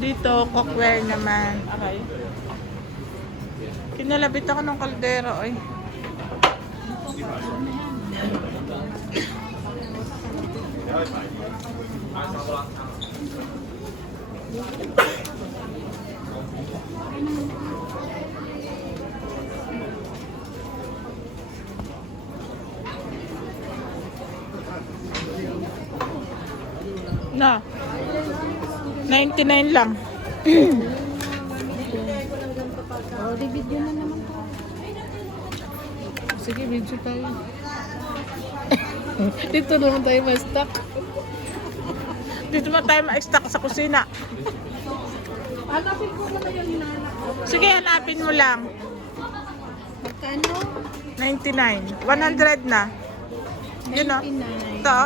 Dito, cookware naman. Okay. Kinalabit ako ng kaldero, eh. Na. 99 lang. Oh, di video na naman tayo. Sige, video tayo. Dito naman tayo ma-stuck. Dito naman tayo ma-stuck sa kusina. Hanapin ko naman yung hinahanap ko. Sige, hanapin mo lang. Magkano? 99. 100 na. Yun o. 99. Ito.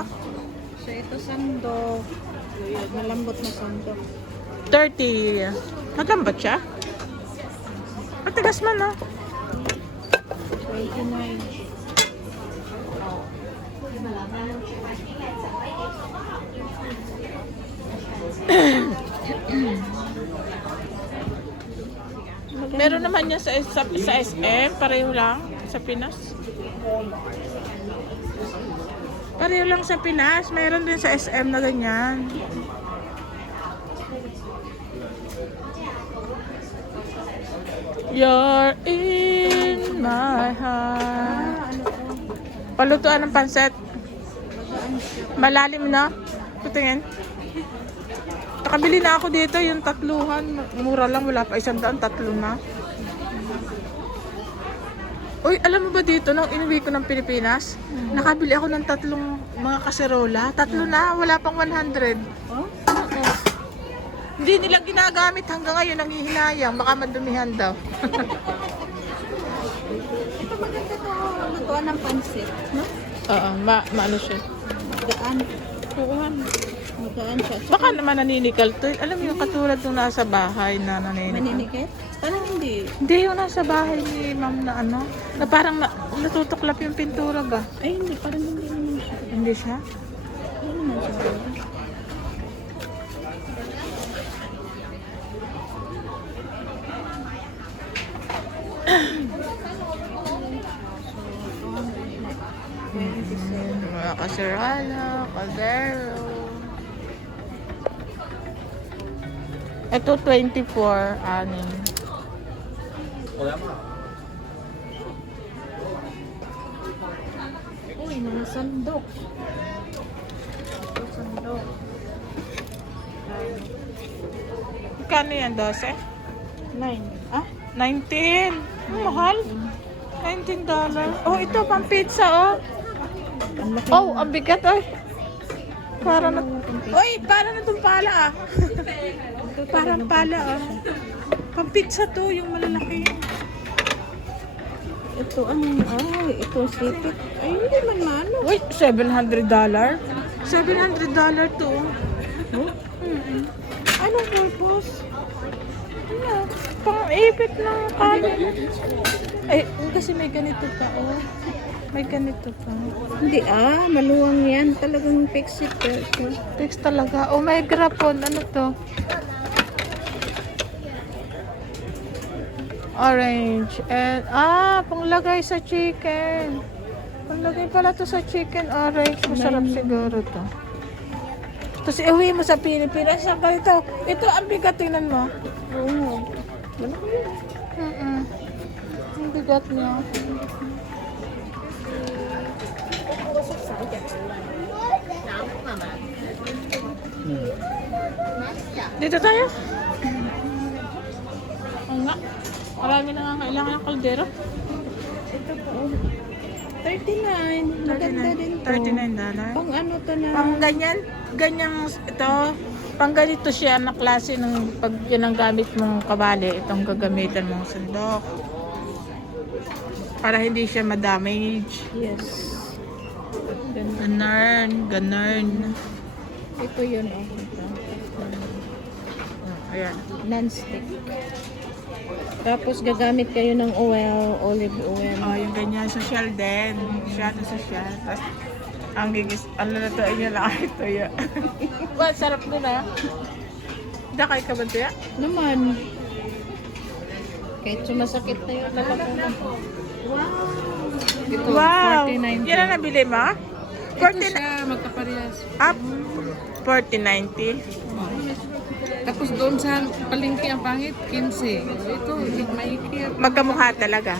So, ito sandok. Malambot na sandok. 30. Maglambat siya? Matigas man, no? 29. Meron naman yan sa SM. Pareho lang sa Pinas. Pareho lang sa Pinas. Meron din sa SM na ganyan. You're in my heart. Palutuan ng pansit. Malalim na. Tingin. Nakabili na ako dito yung tatluhan. Mura lang, wala pa 100, tatlo na. Uy, alam mo ba dito, nung inuwi ko ng Pilipinas, nakabili ako ng tatlong mga kaserola. Tatlo na, wala pang 100. Oh? Hindi nila ginagamit hanggang ngayon, nangihinayang. Baka madumihan daw. Ito maganda to. Lutuan ng pansit. No? Oo, maano siya. Magaan. Oo, Magaan siya. baka naman naninikal to. Alam mo yung katulad nung nasa bahay na naninikal. Maninikit? Parang hindi. Hindi yung nasa bahay ni ma'am na ano, na parang natutuklap yung pintura ba? Ay, hindi. Parang hindi naman siya. Hindi siya? Hindi naman siya. Mga kaserala, kaldero. Ito 24, anin. Uy, mga sandok. Ito sandok. Kano yan, 12? 9. Ah? 19. Ang mahal. $19. Oh, ito pang pizza, oh. Ang laki. Oh, ang bigat, oh. Para na... Uy, para na itong pala, ah. Parang pala, oh. Pang pizza to, yung malalaki. Ito ang, ito sipit. Ay, hindi man maano. Uy, $700? $700 to. Anong purpose? Ano? Pang-ipit ng kanin. Eh, kasi may ganito pa, oh. May ganito pa. Hindi maluwang yan. Talagang fix it. Fix talaga. Oh, may grapon. Ano to? Orange. And, panglagay sa chicken. Panglagay pala to sa chicken. Orange. Masarap siguro to. Tapos iuwi mo sa Pilipinas. Saan ka ito? Ito, ang bigat. Tingnan mo. Oo. Ang bigat niya. Dito tayo. Oo nga. Marami na nga kailangan ng kaldero. Ito po. 39. Maganda din to. $39. Pang ano to na? Pang ganyan, ganyang ito, pang ganito siya na klase ng pag yan ang gamit mong kabali, itong gagamitan mong sandok. Para hindi siya ma-damage. Yes. Ganda. Ganarn. Ito yun. Ito. Ayan. Non-stick. Tapos gagamit kayo ng oil, olive oil. Oh, yung ganyan, social din. Masyado social. Tapos, ang lutuin niya lang ito yun. Well, sarap din ah. Dakay ka ba tiya? Naman. Kahit sumasakit na yun, lalakunan ko. Ito, Wow! 40.90. Yan ang nabili mo? Ito siya, magkaparehas. Up? 40.90. Tapos doon sa palengke ang pangit, 15. Ito, maikit. Magkamukha talaga.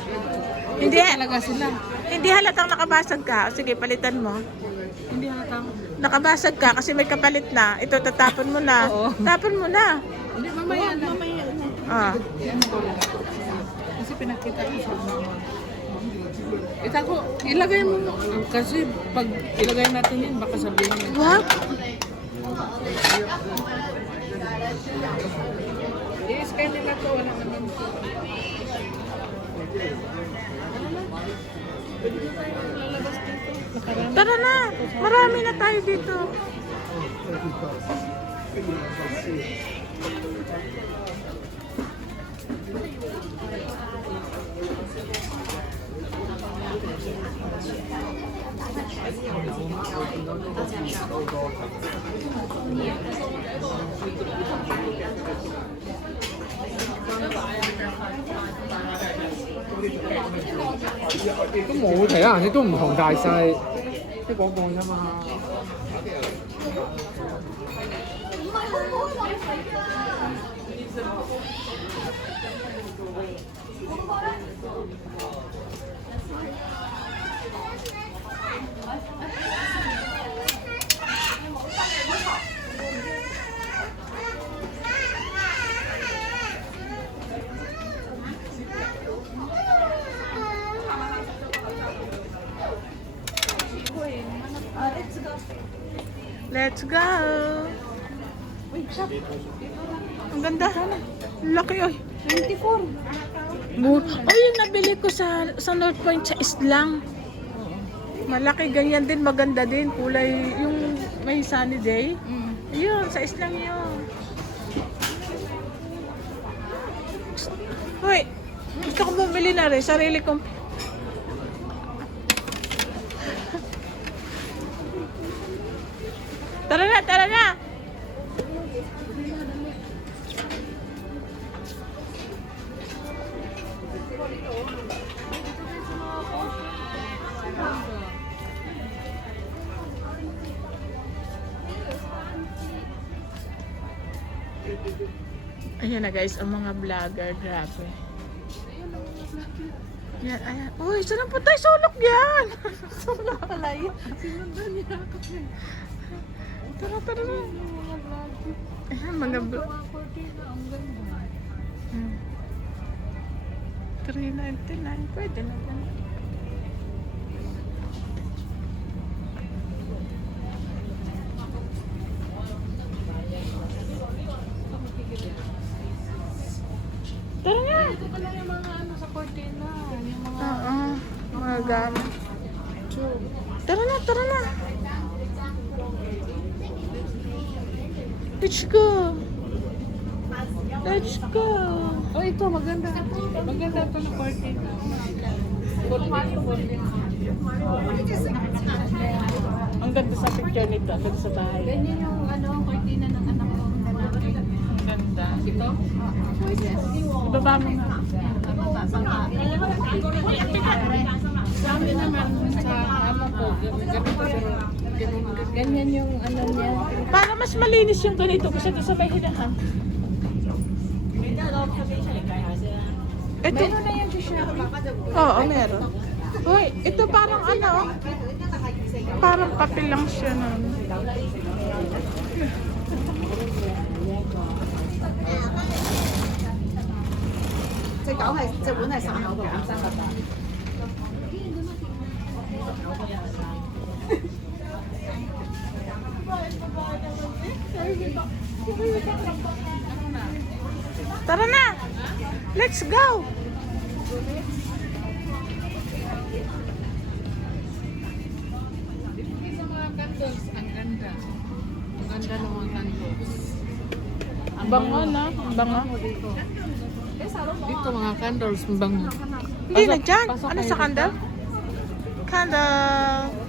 Hindi talaga sila. Hindi halatang nakabasag ka. O, sige, palitan mo. Hindi halatang. Nakabasag ka kasi may kapalit na. Ito, tatapon mo na. Oo. Tapon mo na. Hindi, mamaya na. Mamaya na. Ah. Yan ko lang. Kasi pinakita ko sa mga. Ito ko, ilagay mo. Kasi pag ilagay natin yan, baka sabihin mo. What? I-scan nila to, wala naman. Pwede na tayo lalabas dito. Nakarami. Tara na. Marami na tayo dito.都冇睇啊，你都唔同大細，即係嗰個啫嘛。Let's go. Ang ganda. Laki oy. 24. Ay, yung nabili ko sa North Point sa Islang. Malaki ganyan din, maganda din. Kulay yung may sunny day. Yun, sa Islang yun. Hoy, gusto ko bumili na rin. Sarili kong Tara na, tara na! Ayan na guys, ang mga vlogger, grabe. Yan, ayan. Uy, saan ang patay? Sulok yan! Sulok pala yun. Sinundan niya ako. Tara, tara na. Ayan, mga vlog. Ang ganda. 3.99, pwede na yan. Tara na! Ito pala yung mga ano sa cortina. Yung mga Oo, mga gamit. Tara na, tara na! Let's go! Let's go! Oh, ito maganda. Maganda ito na cortina. Ang ganda sa picture nito, ang ganda sa bahay. Ganyan yung ano, cortina ng anak ko. Ang ganda. Ito? Ibaba mo nga. Sa amin naman, sa ano ko, ganito pero ganyan yung ano niya. Para mas malinis yung ganito kasi ito sa may hinahan. Ito, Meron na yan siya. oo, meron. Hoy, ito parang ano, parang papel lang siya na. Tara na! Let's go! Sa mga candles, ang ganda. Ang ganda ng mga candles. Ang bango na, ang bango. Dito mga candles, ang bango. Hindi na dyan. pasok Ano kayo sa candle? Candle.